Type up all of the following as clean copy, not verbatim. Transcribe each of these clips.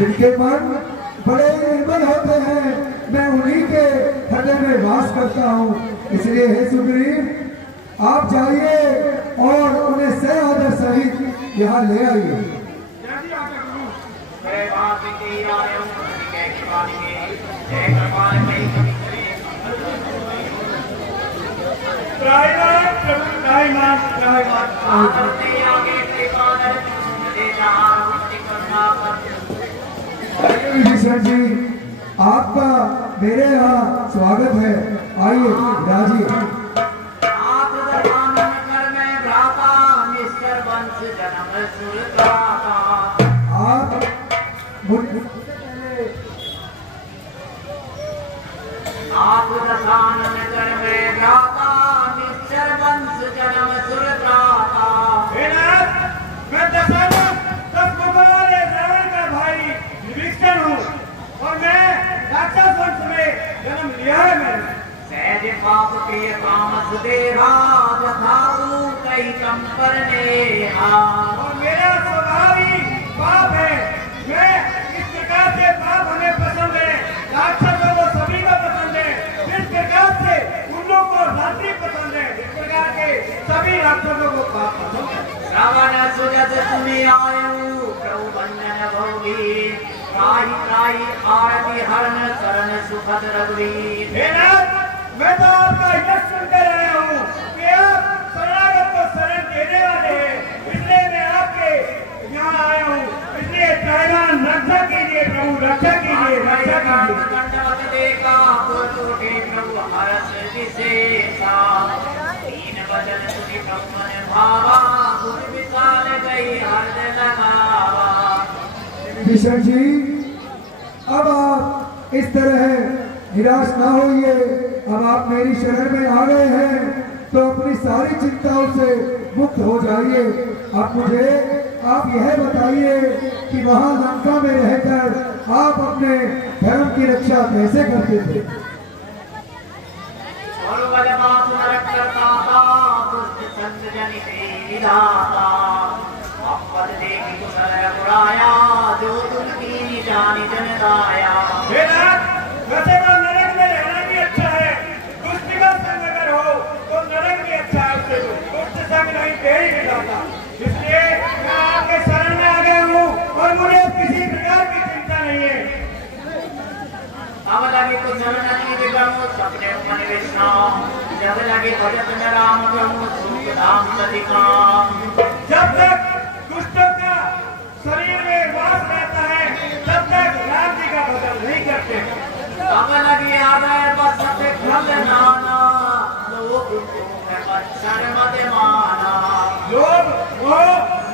जिनके मन बड़े निर्मल होते हैं, मैं उन्हीं के हृदय में वास करता हूँ। इसलिए हे सुग्रीव, आप जाइए और उन्हें सह आदर सहित यहाँ ले आइए। विभीषण जी, आपका मेरे यहाँ स्वागत है। आइए राजी। आप आप दशानन कर में भ्राता निश्चर वंश जन्म सुरत्राता। मैं दशानन दस मुखों वाले रावण का भाई विभीषण हूँ और मैं राक्षस वंश में जन्म लिया है। मैंने सहज पाप प्रिय काम सुदेवा जथाऊ कई कंपर नेहा। और मेरा स्वभाव ही पाप है। मैं इस प्रकार से पाप हमें पसंद है, राक्षसों को सभी को पसंद है। इस प्रकार से उन लोगों को रात्रि पसंद है, इस प्रकार के सभी राक्षसों को पाप पसंद है। श्रवण सुजत सुनि आयु प्रभु वंदन भोगी। त्राहि त्राहि आरती हरण शरण सुखद रघुवीर। हे नाथ, मैं तो आपका यश सुनकर आया हूँ कि आप शरणागत को शरण देने वाले हैं, इसलिए मैं आपके यहाँ आया हूँ। इसलिए त्राहिमाम रक्षा कीजिए प्रभु, रक्षा कीजिए, रक्षा कीजिए। दंडवत देखा टूटे प्रभु हर्ष विशेषा। दीन वचन सुनि प्रभु मन भावा। गुरु विशाल गई हृदय लगावा। विभीषण जी, अब आप इस तरह निराश ना होइए। अब आप मेरी शरण में आ गए हैं तो अपनी सारी चिंताओं से मुक्त हो जाइए। आप यह बताइए कि वहां लंका में रहकर आप अपने धर्म की रक्षा कैसे करते थे? और बलवान नरक करता था, दुष्ट संत जनिते विधाता। आपद देखि कुशल रघुराया। जो तुम कीनी जानि जन दाया। हे नाथ, वैसे तो नरक में रहना भी अच्छा है। दुष्ट का संग अगर हो तो नरक भी अच्छा है। उससे दुष्ट संग नहीं दे ही नहीं जाता। इसलिए मैं आपके शरण में आ गया हूँ और मुझे किसी प्रकार की चिंता नहीं है। अब लगे कुशल नदी विक्रम सपने मन विश्राम। जब लगे भजत न राम प्रभु सुख धाम सदिकाम। जब तक दुष्टों का शरीर में वास रहता है तब तक राम जी का भजन नहीं करते। अब लगे आदर बस से खल नाना। लोग में मच्छर मद माना। लोभ, मोह,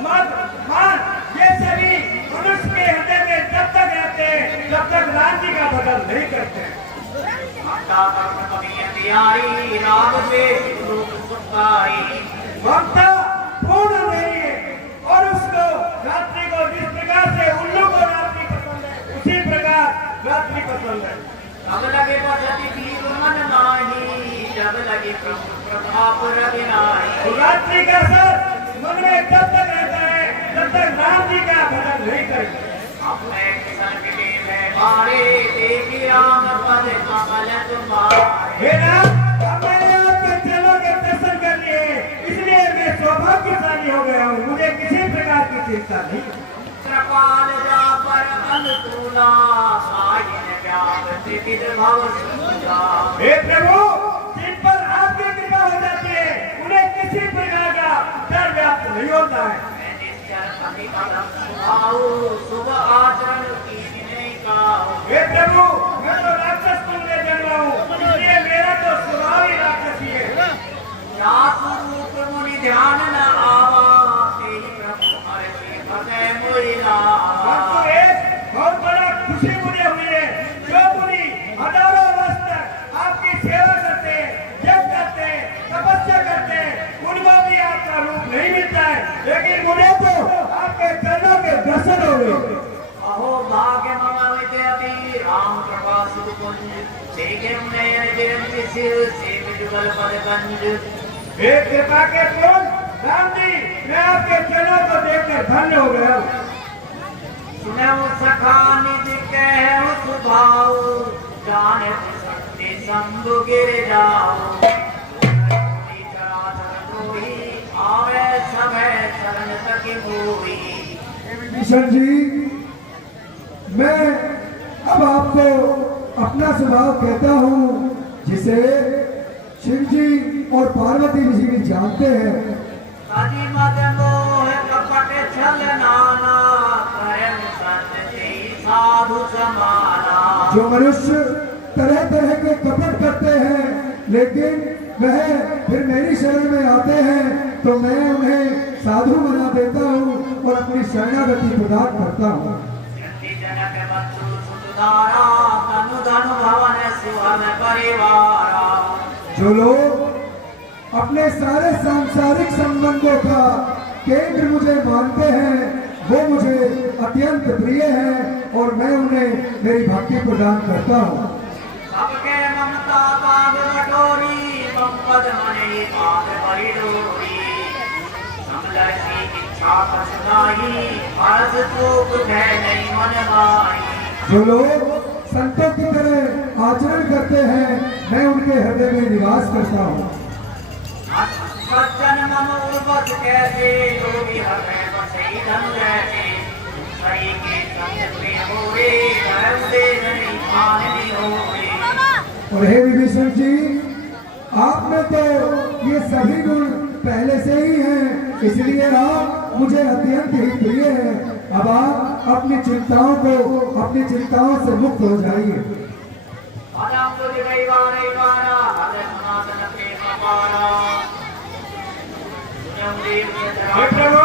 मद, मान, ये सभी मनुष्य के हृदय में जब तक रहते हैं तब तक राम जी का भजन नहीं करते। भक्ता कर्म कभी अतियारी। राम से लोक सुखाई। भक्ता पूर्ण नहीं है और उसको रात्रि को जिस प्रकार से उल्लू को रात्रि पसंद है उसी प्रकार रात्रि पसंद है। अब लगे बसति भीर मन नाही। जब लगे प्रभु प्रताप रविनाई। रात्रि का असर मन में जब तक रहता है तब तक राम जी का भजन नहीं करेंगे। अपने किसन के में मारे। देखी राम पद कमल तुम्हारे। हे नाथ, अब मैंने आपके चरणों के दर्शन कर लिए, इसलिए मैं सौभाग्यशाली हो गया हूँ। मुझे किसी प्रकार की चिंता नहीं। कृपाल जा पर अनुकूला। साइन व्याप्त विविध भव सुधा। हे प्रभु, जिन पर आपकी कृपा हो जाती है उन्हें किसी प्रकार का डर व्याप्त नहीं होता है। मैं निश्चर अति कदम सुभाऊ। शुभ आचरण की नहीं काहू। हे प्रभु, मैं तो राक्षस कुल में जन्मा हूँ, इसलिए मेरा तो स्वभाव ही राक्षसी है। जासु रूप मुनि ध्यान न आवा। तेहि प्रभु हर्षि भजय मोहि लावा। परंतु एक बहुत बड़ा खुशी मुझे हुई है। जो मुनि हजारों वर्ष तक आपकी सेवा करते हैं, जप करते हैं, तपस्या करते हैं, उनको भी आपका रूप नहीं मिलता है, लेकिन मुझे तो आपके चरणों के दर्शन हो गए। अहो भाग्य मम विद्यापि राम कृपा सुख कुंज। देखे नयन विरंति सिर सेव जुगल पद कंज। हे कृपा के पुंज राम जी, मैं आपके चरणों को देखकर धन्य हो गया हूँ। सुनऊ सखा रखा निज कह सुभाव जाने सत्य शंभु गिर जाओ आवे समय शरण तक मोही। विभीषण जी, मैं अब आपको अपना स्वभाव कहता हूँ जिसे शिव जी और पार्वती जी भी जानते हैं। सजी मद मोह कपट छल नाना करम सत्य साधु समाना। जो मनुष्य तरह तरह के कपट करते हैं लेकिन वह फिर मेरी शरण में आते हैं तो मैं उन्हें साधु बना देता हूँ और अपनी शरणागति प्रदान करता हूँ। जनक बंधु सुतदारा तनु धनु भवन सुहम परिवारा। जो लोग अपने सारे सांसारिक संबंधों का केंद्र मुझे मानते हैं वो मुझे अत्यंत प्रिय हैं और मैं उन्हें मेरी भक्ति प्रदान करता हूँ। सबके ममता पाग कटोरी पंकज मणि पाद परिडोरी समदर्शी इच्छा कसनाही हर्ष शोक भय नहीं मन माही। जो लोग संतों की तरह आचरण करते हैं मैं उनके हृदय में निवास करता हूँ। सज्जन मम उर्वश कैसे योगी हृदय बसई धन रहते सही के संग प्रिय होए धर्म दे नहीं माननी होए। और हे विभीषण जी, आप में तो ये सभी गुण पहले से ही हैं इसलिए आप मुझे अत्यंत ही प्रिय हैं। अब आप अपनी चिंताओं से मुक्त हो जाइए। हे प्रभु,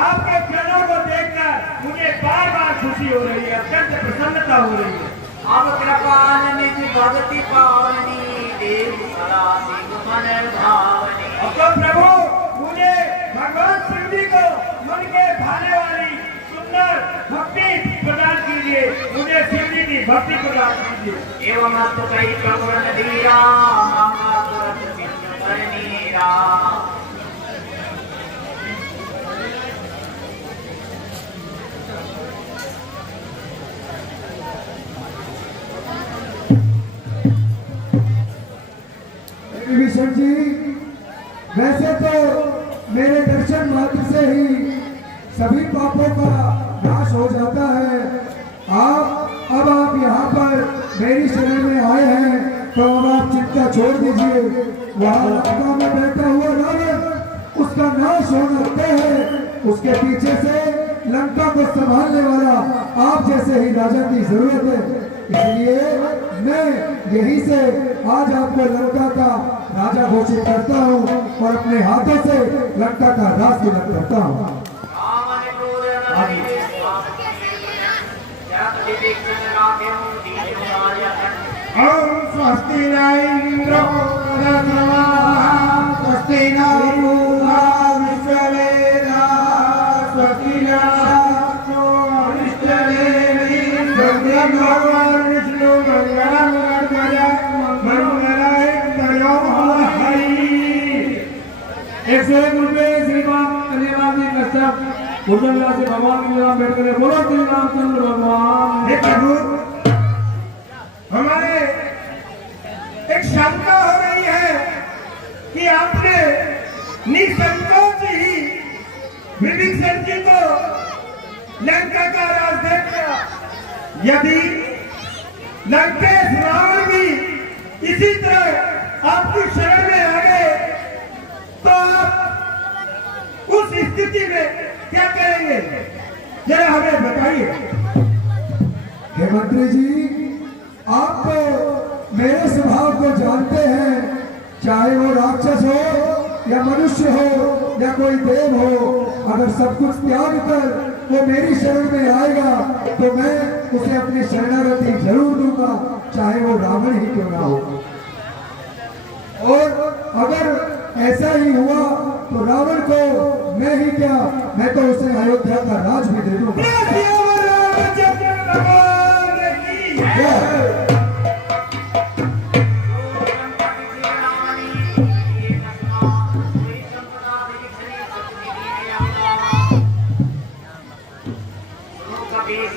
आपके चरणों को देखकर मुझे बार बार खुशी हो रही है, अत्यंत प्रसन्नता हो रही है। अब कृपा निज भक्ति पावनी देव सदा सिंह मन भावनी। अब तो प्रभु मुझे भगवान शिव जी को मन के भाने वाली सुंदर भक्ति प्रदान कीजिए, मुझे शिव जी की भक्ति प्रदान कीजिए। एवं अस्तु कई प्रभु धीरा मांगा तुरंत सिंह कर नीरा। विभीषण जी, वैसे तो मेरे दर्शन मात्र से ही सभी पापों का नाश हो जाता है। अब आप यहाँ पर मेरी शरण में आए हैं तो अब आप चिंता छोड़ दीजिए। वहाँ लंका में बैठा हुआ रावण, उसका नाश होना तय है। उसके पीछे से लंका को संभालने वाला आप जैसे ही राजा की जरूरत है। इसलिए मैं यहीं से आज आपको लंका का राजा घोषित करता हूँ और अपने हाथों से लंका का राज तिलक करता हूँ। स्वस्ति न इंद्रो स्वस्ति न पूर्वा विश्ववेदा स्वस्ति न भगवान विष्णु मंगलम मंगलाय एक से गुरुदेव श्रीमान कल्याण जी कश्यप भोजनला से भगवान के नाम बैठ कर बोलो श्री रामचंद्र भगवान। हे प्रभु, हमारे एक शंका हो रही है कि आपने निसंकोच ही विभीषण जी को लंका का राज दे दिया। यदि लंकेश रावण भी इसी तरह आपकी शरण में आ गए तो आप उस स्थिति में क्या करेंगे, जरा हमें बताइए। हे मंत्री जी, आप तो मेरे स्वभाव को जानते हैं, चाहे वो राक्षस हो या मनुष्य हो या कोई देव हो, अगर सब कुछ त्याग कर वो मेरी शरण में आएगा तो मैं उसे अपनी शरणागति जरूर दूंगा, चाहे वो रावण ही क्यों ना हो। और अगर ऐसा ही हुआ तो रावण को मैं ही क्या, मैं तो उसे अयोध्या का राज भी दे दूंगा।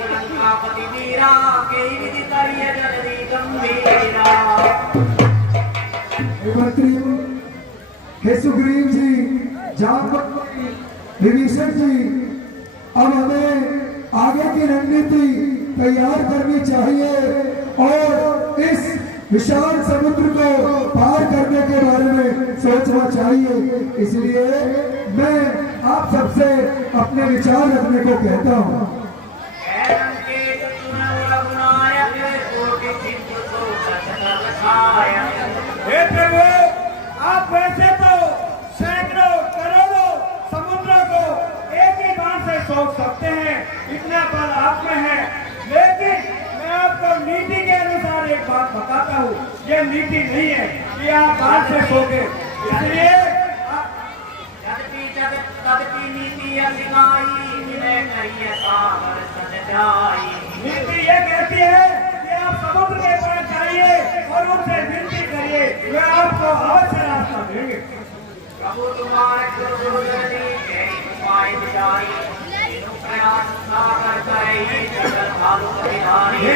लंका प्रजापति वीरा के विधि करिय जल्दी गंभीरा। हे मंत्री, हे सुग्रीव जी, जांबवती, विभीषण जी, अब हमें आगे की रणनीति तैयार करनी चाहिए और इस विशाल समुद्र को पार करने के बारे में सोचना चाहिए। इसलिए मैं आप सबसे अपने विचार रखने को कहता हूँ। हे प्रभु, आप वैसे तो सैकड़ों करोड़ों समुद्रों को एक ही बाण से सोख सकते हैं, इतना बल आप में है। लेकिन मैं आपको नीति के अनुसार एक बात बताता हूँ, ये नीति नहीं है कि आप बाण से सोखे। इसलिए नीति ये कहती है कि आप समुद्र के पार जाइए और उनसे विनती करिए, वे आपको अवश्य रास्ता देंगे। प्रभु तुम्हारे गुरुजनी के उपाय विचारी प्रयास सागर करे जगत भालू विधारी। ये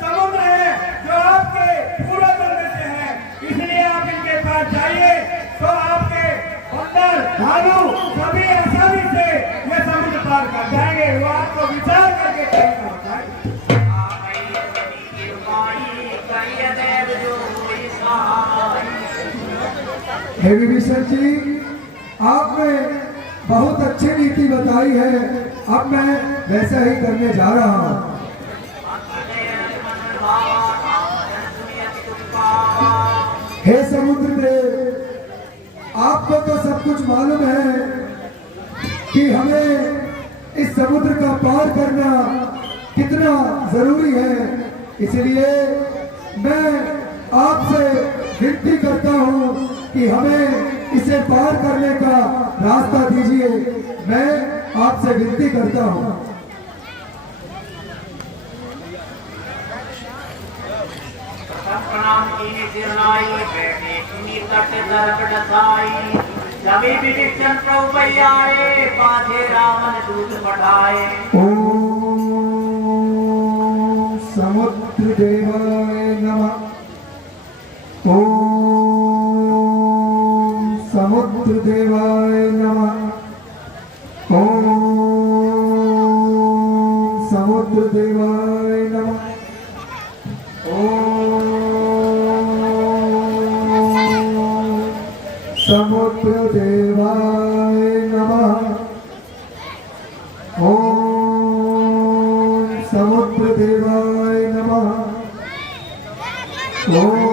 समुद्र है जो आपके पूर्व जन्म से है, इसलिए आप इनके पास जाइए तो आपके बंदर भालू सभी आसानी से ये समुद्र पार कर जाएंगे। वो आपको विचार करके तरीका बताएंगे। हे विभीषण जी, आपने बहुत अच्छी नीति बताई है, अब मैं वैसा ही करने जा रहा हूँ। हे समुद्र देव, आपको तो सब कुछ मालूम है कि हमें इस समुद्र का पार करना कितना जरूरी है। इसलिए मैं आपसे विनती करता हूँ कि हमें इसे पार करने का रास्ता दीजिए। मैं आपसे विनती करता हूँ। प्रणाम कीने सिरनाई बैठे सुनी तट दरब डसाई। सभी विभीषण प्रभु आए पाछे रावण दूत पठाए। ओम समुद्र देवाय नमः। ओम समुद्र देवाय नमः। ओम समुद्र देवाय नमः। ओम समुद्र देवाय नमः। ओम समुद्र देवाय नमः। ओम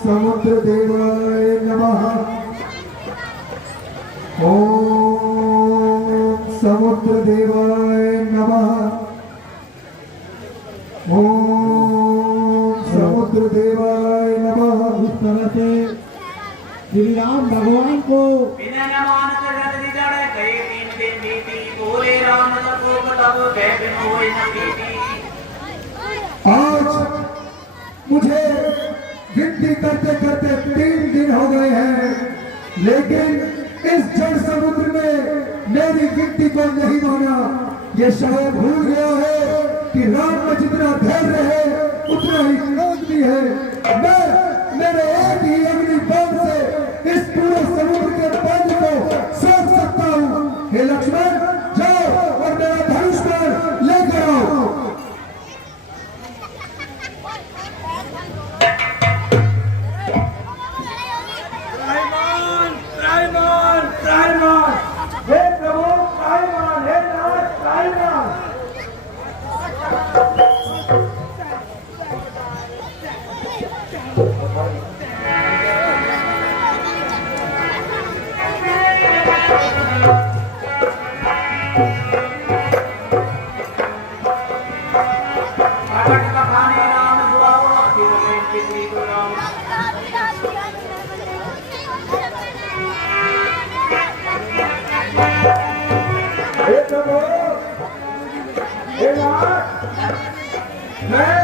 समुद्र देवाय नमः। ओम समुद्र देवाय नमः। ओम समुद्र देवाय नमः। इस तरह से श्री राम भगवान को बिना न मानत जल्दी जड़ गए तीन दिन बीती। बोले राम को तब बैठ होए न बीती। आज मुझे विनती करते करते 3 दिन हो गए हैं, लेकिन इस जल समुद्र में मेरी विनती को नहीं माना। ये शायद भूल गया है कि राम में जितना धैर्य है उतना ही क्रोध भी है। मैं मेरे एक ही अग्नि बाण से इस पूरे समुद्र के पानी को सोख सकता हूँ। हे लक्ष्मण, जाओ और मेरा धनुष बाण लेकर आओ। हे प्रभु त्राहिमाम, हे नाथ त्राहिमाम। प्रकट बखाने राम दुआओ तिरुवें पितरी गुराओ। हे प्रभु, हे नाथ, मैं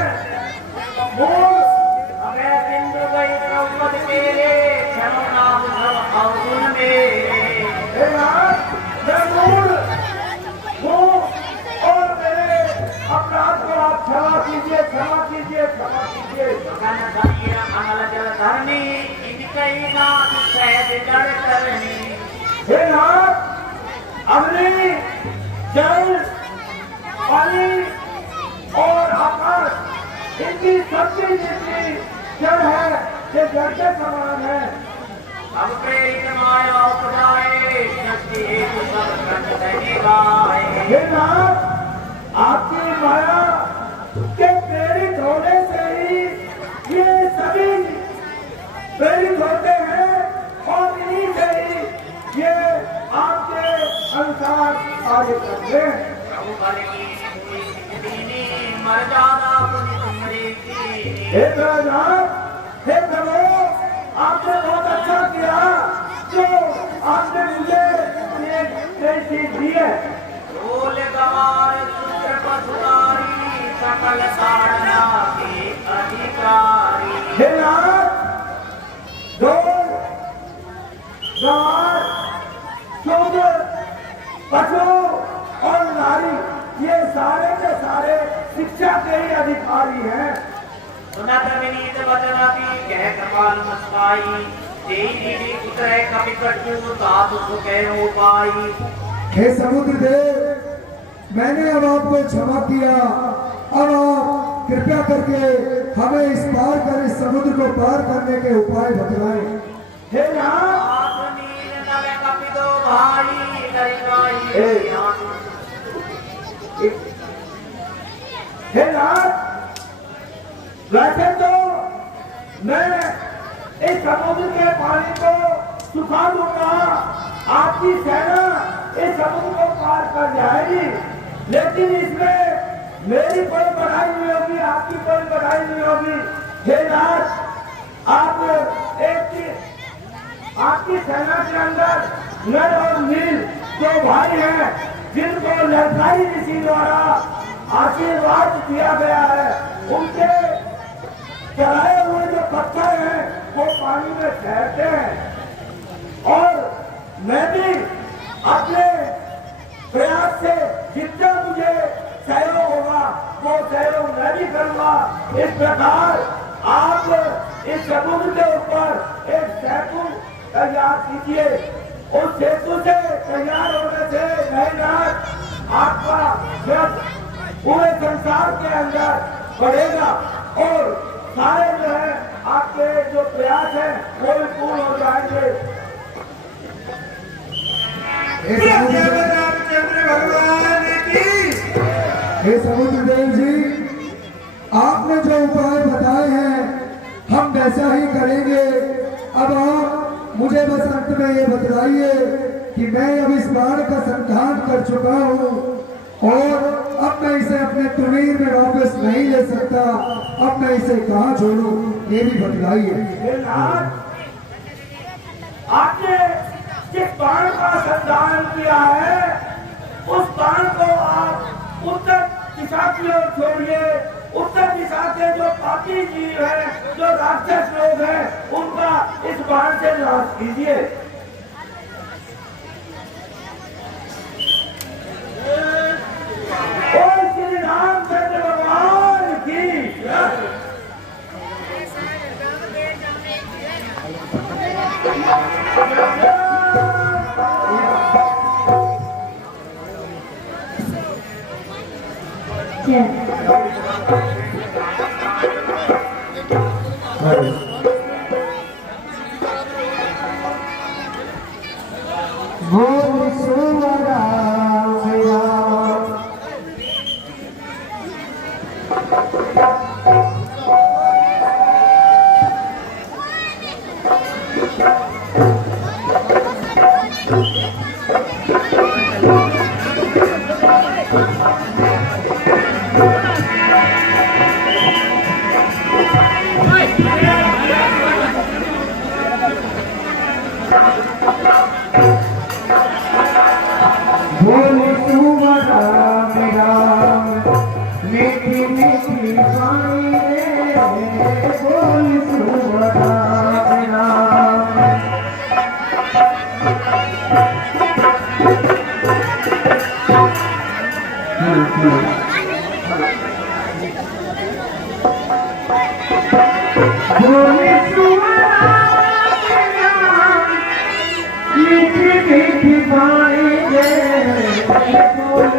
अबे सिंधु गई द्रौपदी मेरे क्षणों नाम सब अवगुण मेरे। हे नाथ, मैं मूढ़ हूँ और मेरे संसार आगे कर ले। प्रभु बल की कोई दीनी मर्यादा पुनि तुमरे की। हे राजा, हे प्रभु, आपने बहुत अच्छा किया जो आपने मुझे ये चीज दी है। ढोल गवार सूत्र पशुकारी सकल साधना के अधिकारी। हे नाथ, ढोल गवार शूद्र पशु और नारी ये सारे के सारे शिक्षा के ही अधिकारी हैं। सुनत विनीत वचनाति कह कृपाल मस्काई। देई दीदी उतरे कपि कटु साधु सुखे उपाई। हे समुद्र देव, मैंने अब आपको क्षमा किया। अब आप कृपया करके हमें इस पार कर इस समुद्र को पार करने के उपाय बतलाएं। हे नाथ, साधु नील नव कपि दो भाई दरिवाई। हे नाथ, वैसे तो मैं इस समुद्र के पानी को सुखा दूंगा, आपकी सेना इस समुद्र को पार कर जाएगी, लेकिन इसमें मेरी कोई बढ़ाई नहीं होगी, आपकी कोई बढ़ाई नहीं होगी। हे नाथ, आप एक चीज, आपकी सेना के अंदर नर और नील दो भाई हैं जिनको लड़काई ऋषि द्वारा आशीर्वाद दिया गया है। उनके चढ़ाए हुए जो पत्थर हैं वो पानी में ठहरते हैं और मैं भी अपने प्रयास से जितना मुझे सहयोग होगा वो सहयोग मैं भी करूंगा। इस प्रकार आप इस समुद्र के ऊपर एक सेतु तैयार कीजिए। उस सेतु से तैयार होने से मेहनत आपका व्रत पूरे संसार के अंदर बढ़ेगा और सारे जो है आपके जो प्रयास है वो भी पूर्ण हो जाएंगे। हे समुद्र देव जी, आपने जो उपाय बताए हैं हम वैसा ही करेंगे। अब आप मुझे बस अंत में ये बतलाइए कि मैं अब इस बाण का संधान कर चुका हूँ और अब मैं इसे अपने तुमीर में वापस नहीं ले सकता। अब मैं इसे कहाँ छोड़ूं, ये भी बतलाइए। आपने जिस बाण का संधान किया है उस बाण को आप उत्तर दिशा की ओर छोड़िए। उत्तर दिशा के जो पापी जीव हैं, जो राक्षस लोग हैं, उनका इस बाण से नाश कीजिए। और श्री रामचंद्र भगवान की बोल सुवरा मीठी मीठी पानी दे बोल